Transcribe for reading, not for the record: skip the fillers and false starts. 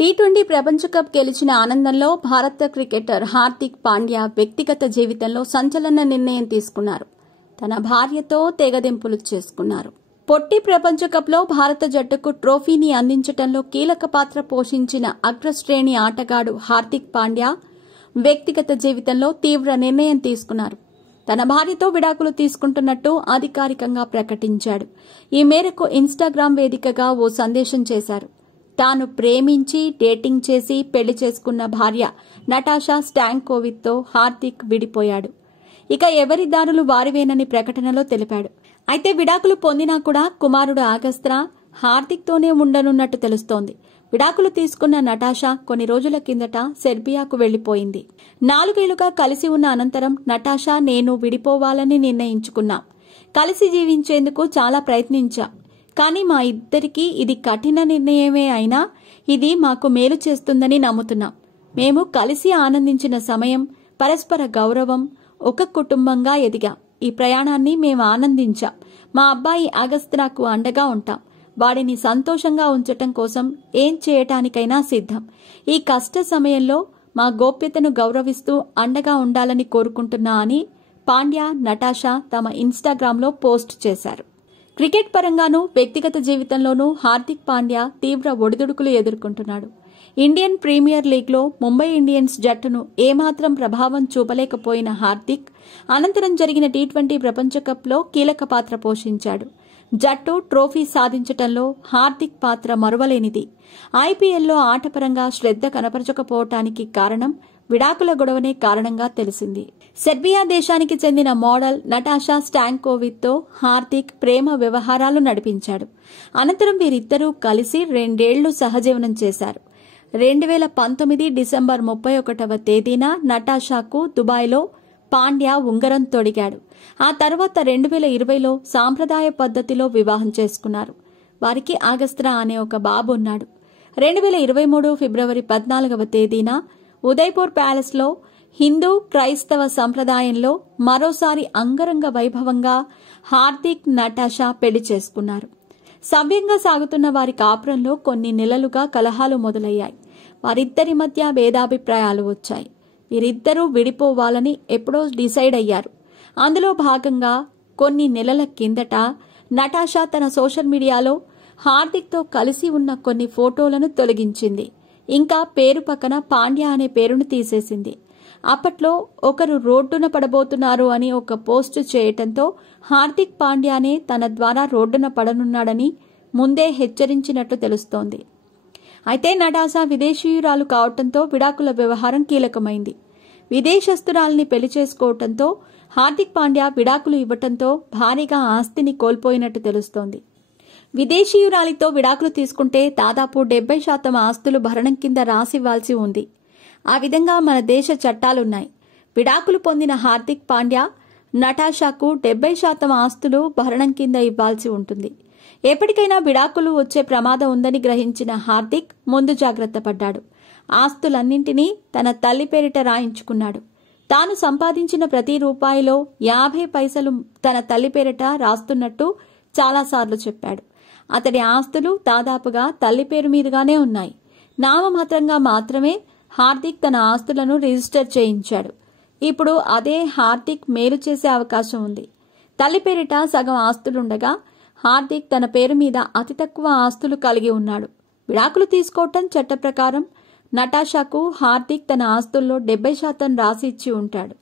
T20 ప్రపంచ cup గెలిచిన ఆనందంలో భారత క్రికెటర్ హార్దిక్ పాండ్యా వ్యక్తిగత జీవితంలో సంచలన నిర్ణయం తీసుకున్నారు. తన భార్యతో తెగదెంపులు చేసుకున్నారు. పొట్టి ప్రపంచ కప్లో భారత జట్టుకు ట్రోఫీని అందించడంలో కీలక పాత్ర పోషించిన అగ్రశ్రేణి ఆటగాడు హార్దిక్ పాండ్యా వ్యక్తిగత జీవితంలో తీవ్ర నిర్ణయం తీసుకున్నారు. తన భార్యతో విడాకులు తీసుకుంటున్నట్టు అధికారికంగా ప్రకటించాడు. ఈ మేరకు ఇన్స్టాగ్రామ్ వేదికగా ఓ సందేశం చేశారు. తాను ప్రేమించి డేటింగ్ చేసి పెళ్లి చేసుకున్న భార్య నటాషా స్టాంకోవిక్తో హార్దిక్ విడిపోయాడు. ఇక ఎవరి దారులు వారివేనని ప్రకటనలో తెలిపాడు. అయితే విడాకులు పొందినా కూడా కుమారుడు అగస్త్రా హార్దిక్తోనే ఉండనున్నట్టు తెలుస్తోంది. విడాకులు తీసుకున్న నటాషా కొన్ని రోజుల కిందట సెర్బియాకు వెళ్లిపోయింది. 4 ఏళ్లుగా కలిసి ఉన్న అనంతరం నటాషా నేను విడిపోవాలని నిర్ణయించుకున్నాం. కలిసి జీవించేందుకు చాలా ప్రయత్నించాం. కానీ మా ఇద్దరికీ ఇది కఠిన నిర్ణయమే అయినా ఇది మాకు మేలు చేస్తుందని నమ్ముతున్నాం. మేము కలిసి ఆనందించిన సమయం, పరస్పర గౌరవం, ఒక కుటుంబంగా ఎదిగాం. ఈ ప్రయాణాన్ని మేము ఆనందించాం. మా అబ్బాయి అగస్త్రాకు అండగా ఉంటాం. వాడిని సంతోషంగా ఉంచటం కోసం ఏం చేయటానికైనా సిద్ధం. ఈ కష్ట సమయంలో మా గోప్యతను గౌరవిస్తూ అండగా ఉండాలని కోరుకుంటున్నా అని పాండ్యా, నటాషా తమ ఇన్స్టాగ్రామ్లో పోస్ట్ చేశారు. క్రికెట్ పరంగానూ వ్యక్తిగత జీవితంలోనూ హార్దిక్ పాండ్యా తీవ్ర ఒడిదుడుకులు ఎదుర్కొంటున్నాడు. ఇండియన్ ప్రీమియర్ లీగ్లో ముంబై ఇండియన్స్ జట్టును ఏమాత్రం ప్రభావం చూపలేకపోయిన హార్దిక్ అనంతరం జరిగిన టీ20 ప్రపంచ కప్లో కీలక పాత్ర పోషించాడు. జట్టు ట్రోఫీ సాధించటంలో హార్దిక్ పాత్ర మరువలేనిది. ఐపీఎల్లో ఆటపరంగా శ్రద్ధ కనపరచకపోవటానికి కారణం విడాకుల గొడవనే కారణంగా తెలిసింది. సెర్బియా దేశానికి చెందిన మోడల్ నటాషా స్టాంకోవిక్తో హార్దిక్ ప్రేమ వ్యవహారాలు నడిపించాడు. అనంతరం వీరిద్దరూ కలిసి 2 ఏళ్లు సహజీవనం చేశారు. 2019 డిసెంబర్ 31వ తేదీన నటాషాకు దుబాయ్లో పాండ్యా ఉంగరం తొడిగాడు. ఆ తర్వాత 2020లో సాంప్రదాయ పద్ధతిలో వివాహం చేసుకున్నారు. వారికి అగస్త్రా అనే ఒక బాబు ఉన్నాడు. 2023 ఫిబ్రవరి 14వ తేదీన ఉదయ్పూర్ ప్యాలెస్లో హిందూ క్రైస్తవ సంప్రదాయంలో మరోసారి అంగరంగ వైభవంగా హార్దిక్, నటాషా పెళ్లి చేసుకున్నారు. సవ్యంగా సాగుతున్న వారి కాపురంలో కొన్ని నెలలుగా కలహాలు మొదలయ్యాయి. వారిద్దరి మధ్య భేదాభిప్రాయాలు వచ్చాయి. వీరిద్దరూ విడిపోవాలని ఎప్పుడో డిసైడ్ అయ్యారు. అందులో భాగంగా కొన్ని నెలల కిందట నటాషా తన సోషల్ మీడియాలో హార్దిక్తో కలిసి ఉన్న కొన్ని ఫోటోలను తొలగించింది. ఇంకా పేరు పక్కన పాండ్యా అనే పేరును తీసేసింది. అప్పట్లో ఒకరు రోడ్డున పడబోతున్నారు అని ఒక పోస్టు చేయటంతో హార్దిక్ పాండ్యానే తన ద్వారా రోడ్డున పడనున్నాడని ముందే హెచ్చరించినట్లు తెలుస్తోంది. అయితే నటాషా విదేశీయురాలు కావటంతో విడాకుల వ్యవహారం కీలకమైంది. విదేశస్తురాల్ని పెళ్లి చేసుకోవటంతో హార్దిక్ పాండ్యా విడాకులు ఇవ్వటంతో భారీగా ఆస్తిని కోల్పోయినట్టు తెలుస్తోంది. విదేశీయురాలితో విడాకులు తీసుకుంటే దాదాపు 70% ఆస్తులు భరణం కింద రాసివ్వాల్సి ఉంది. ఆ విధంగా మన దేశ చట్టాలున్నాయి. విడాకులు పొందిన హార్దిక్ పాండ్యా, నటాషాకు 70% ఆస్తులు భరణం కింద ఇవ్వాల్సి ఉంటుంది. ఎప్పటికైనా విడాకులు వచ్చే ప్రమాదం ఉందని గ్రహించిన హార్దిక్ ముందు జాగ్రత్త పడ్డాడు. ఆస్తులన్నింటినీ తన తల్లి పేరిట రాయించుకున్నాడు. తాను సంపాదించిన ప్రతి రూపాయిలో 50 పైసలు తన తల్లి పేరిట రాస్తున్నట్టు చాలాసార్లు చెప్పాడు. అతడి ఆస్తులు దాదాపుగా తల్లి పేరు మీదుగానే ఉన్నాయి. నామమాత్రంగా మాత్రమే హార్దిక్ తన ఆస్తులను రిజిస్టర్ చేయించాడు. ఇప్పుడు అదే హార్దిక్ మేలు చేసే అవకాశం ఉంది. తల్లి పేరిట సగం ఆస్తులుండగా హార్దిక్ తన పేరు మీద అతి తక్కువ ఆస్తులు కలిగి ఉన్నాడు. విడాకులు తీసుకోవటం చట్ట ప్రకారం నటాషాకు హార్దిక్ తన ఆస్తుల్లో 70% రాసి ఇచ్చి ఉంటాడు.